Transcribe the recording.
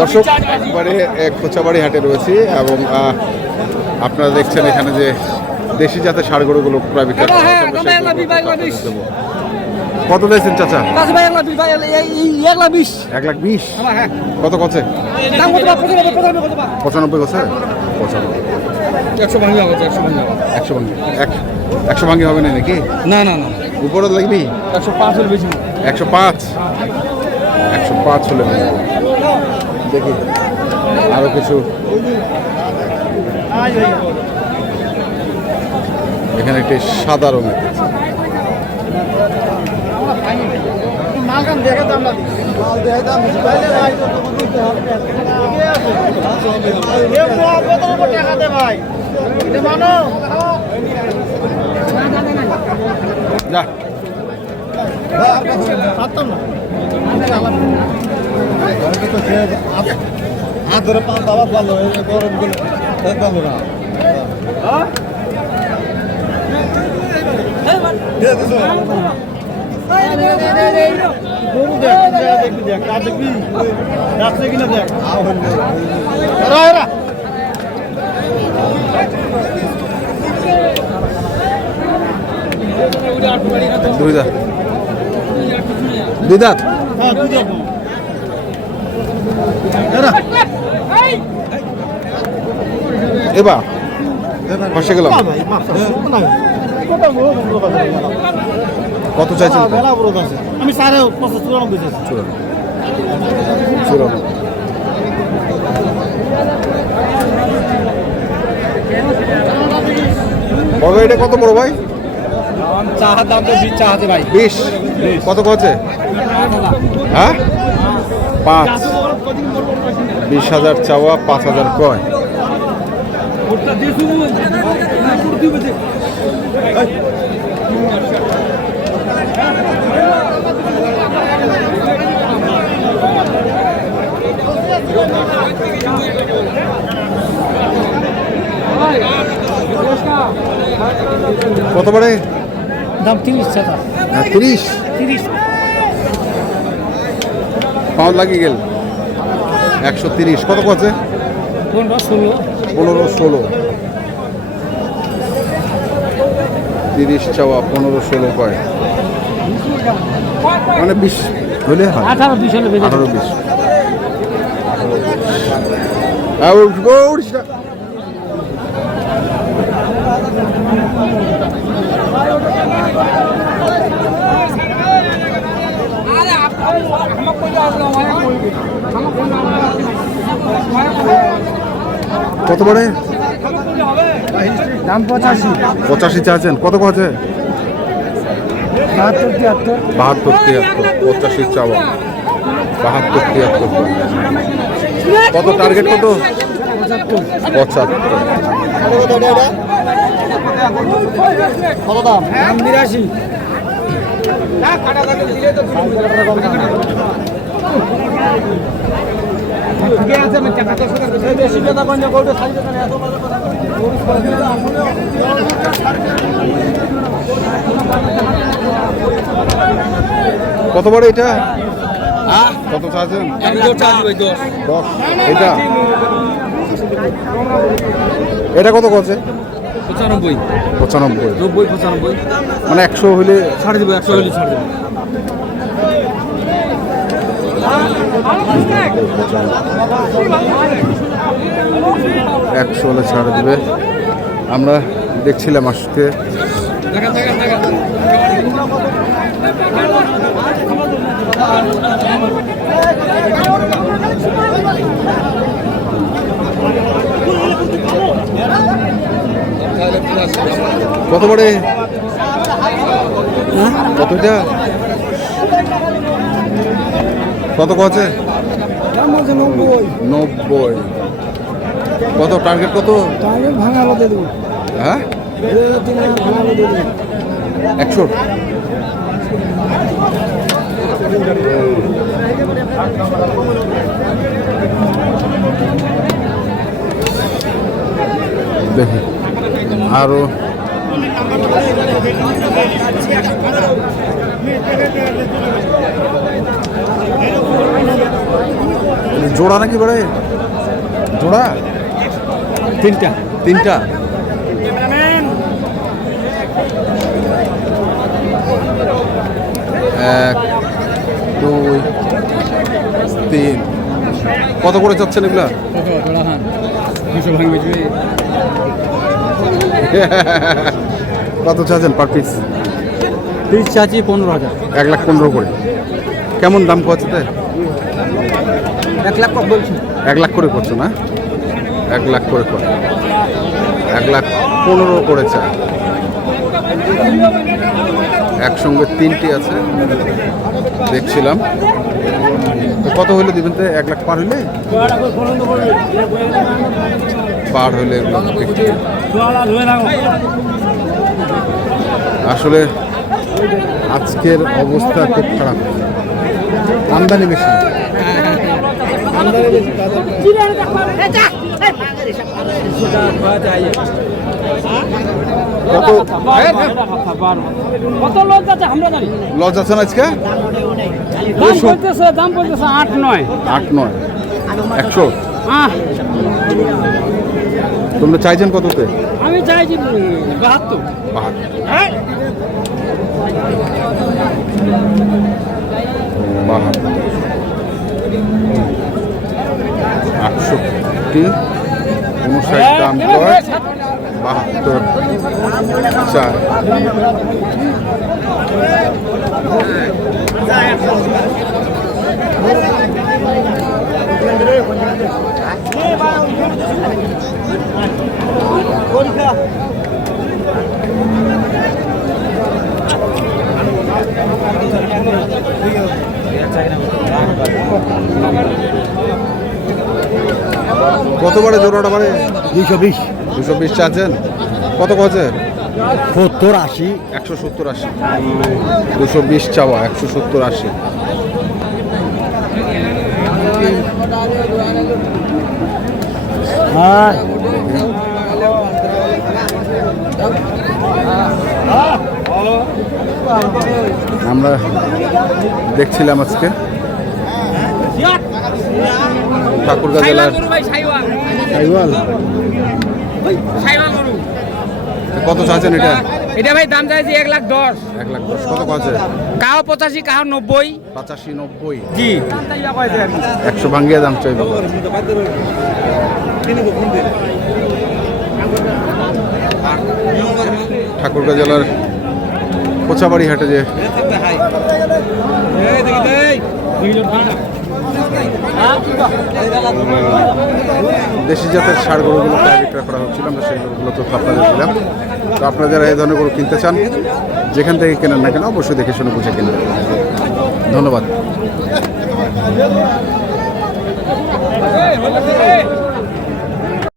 দর্শক একবারে কোচাবাড়ি হাটে রয়েছি এবং আপনারা দেখছেন এখানে যে দেশি জাতের ষাঁড় গরুগুলো প্রায় বিক্রি করা হচ্ছে। কত দিয়েছেন চাচা? 1,20,000 1,20,000। কত কছে? 95 কছে? 100 ভাঙি হবে, 100 ভাঙি হবে না নাকি? না উপরে লাগবি 105 হলে বেশি। 105 হলে দেখি আরো কিছু এখানে একটি সাদা রঙের যা ধরে পাঁচ দাবা ভালো গরম গুলো ভালো না দুই দাঁত এবার বসে গেলাম। কত চাইছেন? আমি 94 চাইছি। বড় এটা কত বড় ভাই? চাহার দাম তো 20 চাহাতে ভাই। 20 কত কছে? হ্যাঁ 5। 20,000 চাওয়া, 5,000 কয়। কত বড় দাম 30 টাকা। 30 পাউন্ড লাগিয়ে গেল 130। কত কছে? 15-16। 30 চাওয়া, 15-16 কয়, মানে 20 হলে হয়। 18-20 হলে বেশি। 18-20। কত বড় দাম 85 চাচ্ছেন? কত কছে? 72-73 85 চাওয়া, 72-73। কত টার্গেট? কত? 75। কত দাম? 82। কত বড় এটা? কত চাচ্ছেন? 10। এটা কত কছে? 95 95 মানে 100 হলে ছাড় দেবো। 100 হলে ছাড় দেবো। 100 হলে ছাড় দেবে। আমরা দেখছিলাম আজকে কত বড় কতটা? কত কছে? 90। কত টার্গেট? কত ভাঙা আলো দিয়ে দেবো। হ্যাঁ 100। দেখি আরো জোড়া নাকি বাড়ে? জোড়া তিনটা। তিনটা। এক, দুই, তিন। কত করে চাচ্ছেন এগুলা? কত চাচ্ছেন পার পিস? 30 চাচি 15,000। 1,15,000 করে। কেমন দাম পাচ্ছে? 1 লাখ বলছি। 1 লাখ করে করছো না? 1 লাখ করে কর। 1,15,000 করে চায়। একসঙ্গে তিনটি আছে দেখছিলাম। তো কত হইলে দিবেন? তো 1 লাখ পার হইলে? পার হইলে এগুলো বিক্রি। আসলে আজকের অবস্থা খুব খারাপ, আমদানি বেশি। কত কত লোক আছে আমরা জানি। লজ আছে না আজকে? দাম বলতেছে 8-9। 8-9 100। তোমরা চাইছেন কততে? আমি চাইছি 72। 68, 59 দাম কর, 72 চার। কত বারে জোড়াটা বারে? 220 220 চাচ্ছেন? কত কছে? 70 80 170 80। 220 চাওয়া, 170 80। হ্যাঁ আমরা দেখছিলাম আজকে ঠাকুরগাঁ জেলার কত চাচ্ছেন এটা? এটা ভাই দাম চাইছি 1,10,000। 1,10,000। কত কছে? কাও 85, কাও 90। 85 90। জি 100 ভাঙ্গিয়ে দাম চাইব। ঠাকুরগাঁ জেলার কোচাবাড়ি হাটে যে দেশি জাতের ষাঁড় গরুগুলো প্রায় বিক্রয় করা হচ্ছিল, আমরা সেই গরুগুলো তথ্য আপনাদের দিলাম। তো আপনারা যারা এই ধরনের গরু কিনতে চান, যেখান থেকে কেনেন না কেন অবশ্যই দেখে শুনে বুঝে কিনবেন। ধন্যবাদ।